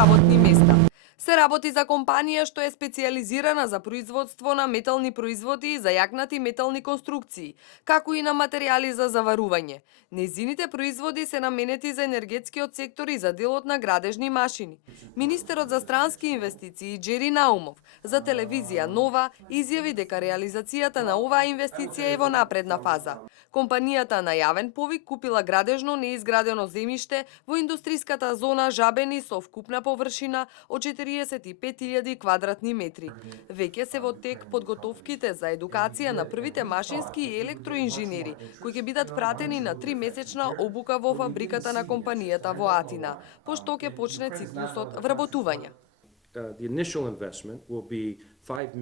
работни места. Се работи за компанија што е специјализирана за производство на метални производи и за јакнати метални конструкции, како и на материјали за заварување. Незините производи се наменети за енергетскиот сектор и за делот на градежни машини. Министерот за странски инвестиции Џери Наумов за телевизија Нова изјави дека реализацијата на оваа инвестиција е во напредна фаза. Компанијата на јавен повик купила градежно неизградено земјиште во индустријската зона Жабени со вкупна површина од 45.000 квадратни метри. Веќе се во тек подготовките за едукација на првите машински и електроинженери, кои ќе бидат пратени на 3-месечна обука во фабриката на компанијата во Атина, пошто ќе почне циклусот вработување.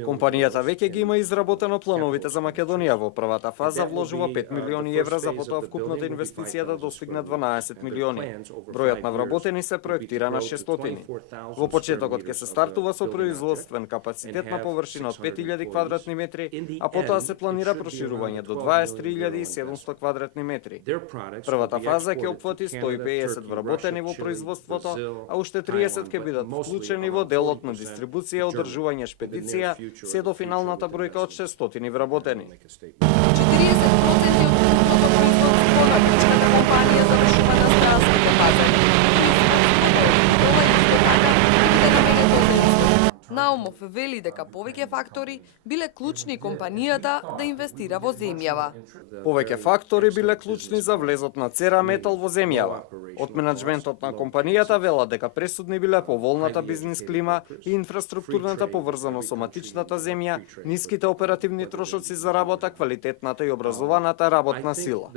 Компанијата веќе ги има изработено плановите за Македонија. Во првата фаза вложува 5 милиони евра, за потоа вкупната инвестиција да достигне 12 милиони. Бројот на вработени се проектира на 600. Во почетокот ќе се стартува со производствен капацитет на површина од 5000 квадратни метри, а потоа се планира проширување до 23.700 квадратни метри. Првата фаза ќе опфати 150 вработени во производството, а уште 30 ќе бидат вклучени во делот на дистрибуција, одржување шпедиција, се до финалната бројка од 600 вработени. 40% од вкупното производство на грчката компанија завршува на странските пазари. Ова исто така биде наменето за исток. Наумов вели дека повеќе фактори биле клучни компанијата да инвестира во земјава. Повеќе фактори биле клучни за влезот на Цера Метал во земјава. Од менаџментот на компанијата велат дека пресудни биле поволната бизнис клима и инфраструктурната поврзаност со матичната земја, ниските оперативни трошоци за работа, квалитетната и образованата работна сила.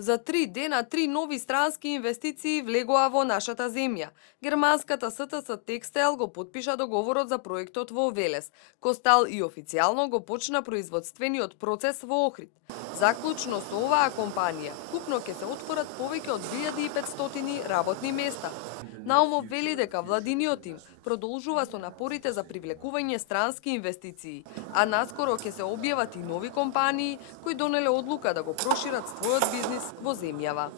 За 3 дена 3 нови странски инвестиции влегоа во нашата земја. Германската СТС Текстайл го потпиша договорот за проектот во Велес. Костал и официјално го почна производствениот процес во Охрид. Заклучно со оваа компанија, купно ќе се отворат повеќе од 2500 работни места. Наумов вели дека владиниот тим продолжува со напорите за привлекување странски инвестиции, а наскоро ќе се објават и нови компании кои донеле одлука да го прошират својот бизнис во земјава.